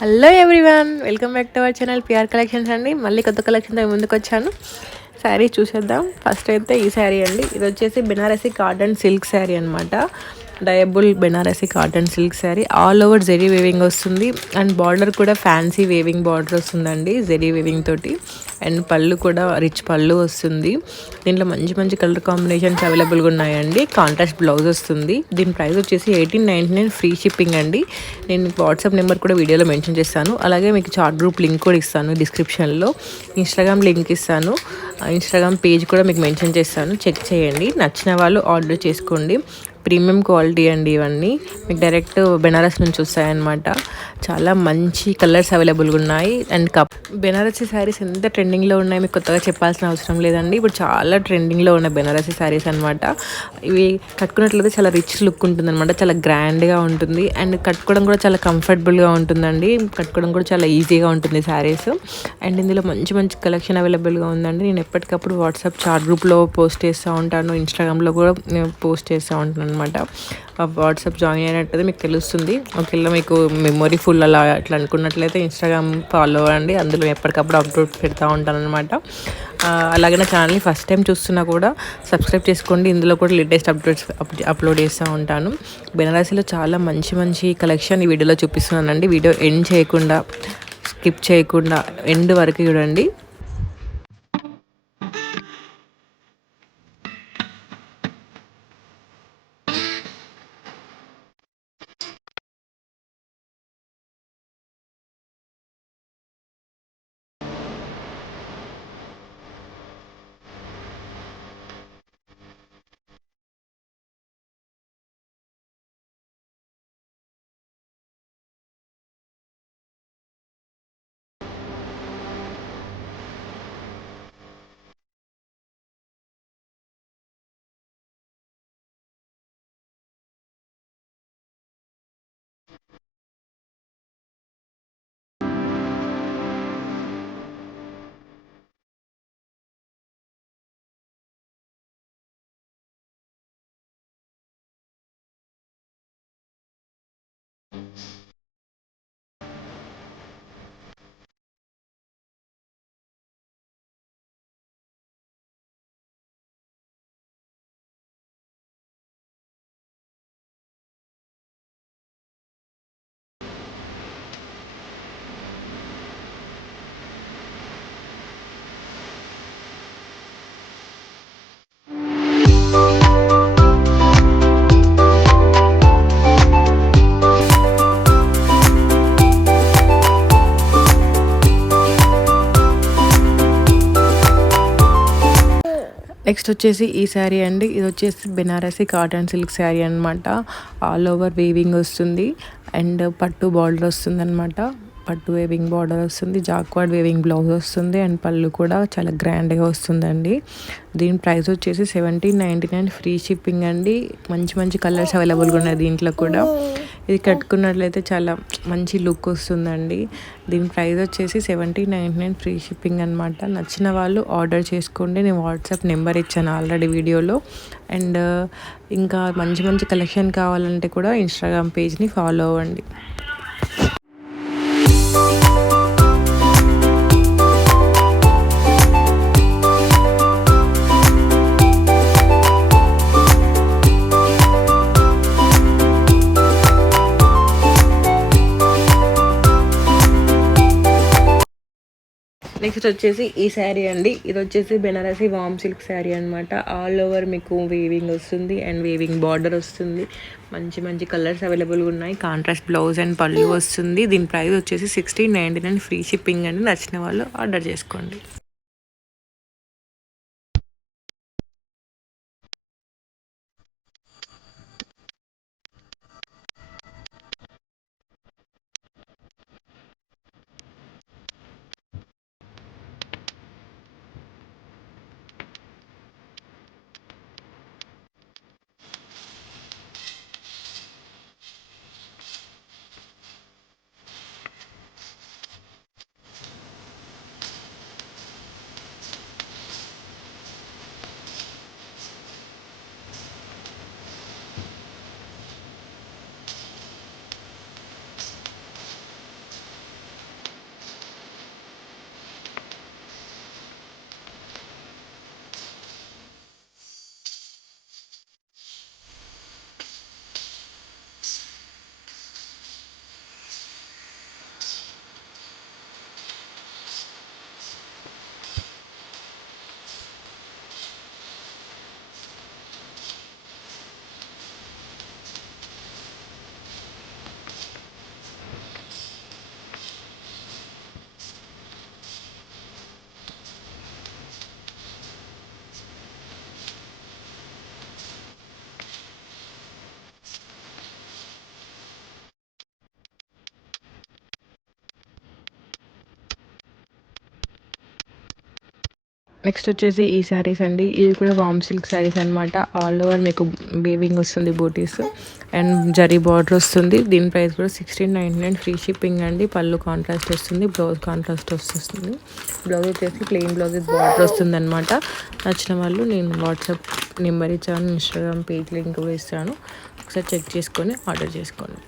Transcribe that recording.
Hello everyone, welcome back to our channel PR collections అండి. మళ్ళీ కొత్త కలెక్షన్తో ముందుకు వచ్చాను. శారీ చూసేద్దాం. ఫస్ట్ అయితే ఈ శారీ అండి. ఇది వచ్చేసి బెనారసీ కాటన్ సిల్క్ శారీ అనమాట. డయబుల్ Banarasi cotton silk sari, all over zari weaving వస్తుంది. అండ్ బార్డర్ కూడా ఫ్యాన్సీ వేవింగ్ బార్డర్ వస్తుందండి, జెరీ వేవింగ్ తోటి. అండ్ పళ్ళు కూడా రిచ్ పళ్ళు వస్తుంది. దీంట్లో మంచి మంచి కలర్ కాంబినేషన్స్ అవైలబుల్గా ఉన్నాయండి. కాంట్రాస్ట్ బ్లౌజ్ వస్తుంది. దీని ప్రైస్ వచ్చేసి 1899, ఫ్రీ షిప్పింగ్ అండి. నేను మీకు వాట్సాప్ నెంబర్ కూడా వీడియోలో మెన్షన్ చేస్తాను. అలాగే మీకు చార్ట్ గ్రూప్ లింక్ కూడా ఇస్తాను డిస్క్రిప్షన్లో. ఇన్స్టాగ్రామ్ లింక్ ఇస్తాను. ఇన్స్టాగ్రామ్ పేజ్ కూడా మీకు మెన్షన్ చేస్తాను, చెక్ చేయండి. నచ్చిన వాళ్ళు ఆర్డర్ చేసుకోండి. ప్రీమియం క్వాలిటీ అండి ఇవన్నీ. మీకు డైరెక్ట్ బెనారస్ నుంచి వస్తాయన్నమాట. చాలా మంచి కలర్స్ అవైలబుల్గా ఉన్నాయి. అండ్ బెనారసీ శారీస్ ఎంత ట్రెండింగ్లో ఉన్నాయి, మీకు కొత్తగా చెప్పాల్సిన అవసరం లేదండి. ఇప్పుడు చాలా ట్రెండింగ్లో ఉన్న బెనారసీ శారీస్ అనమాట. ఇవి కట్టుకున్నట్లయితే చాలా రిచ్ లుక్ ఉంటుంది అనమాట, చాలా గ్రాండ్గా ఉంటుంది. అండ్ కట్టుకోవడం కూడా చాలా కంఫర్టబుల్గా ఉంటుందండి. కట్టుకోవడం కూడా చాలా ఈజీగా ఉంటుంది శారీస్. అండ్ ఇందులో మంచి మంచి కలెక్షన్ అవైలబుల్గా ఉందండి. నేను ఎప్పటికప్పుడు వాట్సాప్ చాట్ గ్రూప్లో పోస్ట్ చేస్తూ ఉంటాను, ఇన్స్టాగ్రామ్లో కూడా పోస్ట్ చేస్తూ ఉంటాను అనమాట. వాట్సాప్ జాయిన్ అయినట్టయితే మీకు తెలుస్తుంది. ఒకవేళ మీకు మెమొరీ ఫుల్ అలా అట్లా అనుకున్నట్లయితే ఇన్స్టాగ్రామ్ ఫాలో అవ్వండి, అందులో ఎప్పటికప్పుడు అప్లోడ్ పెడతా ఉంటాను అనమాట. అలాగే నా ఛానల్ని ఫస్ట్ టైం చూస్తున్నా కూడా సబ్స్క్రైబ్ చేసుకోండి. ఇందులో కూడా లేటెస్ట్ అప్డేట్స్ అప్లోడ్ చేస్తూ ఉంటాను. బెనారసీలో చాలా మంచి మంచి కలెక్షన్ ఈ వీడియోలో చూపిస్తున్నానండి. వీడియో ఎండ్ చేయకుండా, స్కిప్ చేయకుండా ఎండ్ వరకు చూడండి. నెక్స్ట్ వచ్చేసి ఈ శారీ అండి. ఇది వచ్చేసి బెనారసీ కాటన్ సిల్క్ శారీ అనమాట. ఆల్ ఓవర్ వీవింగ్ వస్తుంది. అండ్ పట్టు బార్డర్ వస్తుంది అనమాట. పట్టు వేవింగ్ బార్డర్ వస్తుంది, జాక్వాడ్ వేవింగ్ బ్లౌజ్ వస్తుంది. అండ్ పళ్ళు కూడా చాలా గ్రాండ్గా వస్తుందండి. దీని ప్రైస్ వచ్చేసి 1799, ఫ్రీ షిప్పింగ్ అండి. మంచి మంచి కలర్స్ అవైలబుల్గా ఉన్నాయి దీంట్లో కూడా. ఇది కట్టుకున్నట్లయితే చాలా మంచి లుక్ వస్తుందండి. దీని ప్రైస్ వచ్చేసి 1799, ఫ్రీ షిప్పింగ్ అనమాట. నచ్చిన వాళ్ళు ఆర్డర్ చేసుకోండి. నేను వాట్సాప్ నెంబర్ ఇచ్చాను ఆల్రెడీ వీడియోలో. అండ్ ఇంకా మంచి మంచి కలెక్షన్ కావాలంటే కూడా ఇన్స్టాగ్రామ్ పేజ్ని ఫాలో అవ్వండి. నెక్స్ట్ వచ్చేసి ఈ శారీ అండి. ఇది వచ్చేసి బెనారసీ వామ్ సిల్క్ శారీ అనమాట. ఆల్ ఓవర్ మీకు వీవింగ్ వస్తుంది అండ్ వీవింగ్ బార్డర్ వస్తుంది. మంచి మంచి కలర్స్ అవైలబుల్గా ఉన్నాయి. కాంట్రాస్ట్ బ్లౌజ్ అండ్ పళ్ళు వస్తుంది. దీని ప్రైస్ వచ్చేసి 1699, ఫ్రీ షిప్పింగ్ అండి. నచ్చిన వాళ్ళు ఆర్డర్ చేసుకోండి. నెక్స్ట్ వచ్చేసి ఈ శారీస్ అండి. ఇవి కూడా వామ్ సిల్క్ శారీస్ అనమాట. ఆల్ ఓవర్ మీకు వీవింగ్ వస్తుంది బూటీస్ అండ్ జరీ బార్డర్ వస్తుంది. దీని ప్రైస్ కూడా 1699 ఫ్రీ షిప్పింగ్ అండి. పళ్ళు కాంట్రాస్ట్ వస్తుంది, బ్లౌజ్ కాంట్రాస్ట్ వస్తుంది. బ్లౌజ్ వచ్చేసి ప్లెయిన్ బ్లౌజ్ బార్డర్ వస్తుంది అనమాట. నచ్చిన వాళ్ళు నేను వాట్సాప్ నెంబర్ ఇచ్చాను, ఇన్స్టాగ్రామ్ పేజ్ లింక్ కూడా ఇస్తాను. ఒకసారి చెక్ చేసుకొని ఆర్డర్ చేసుకోండి.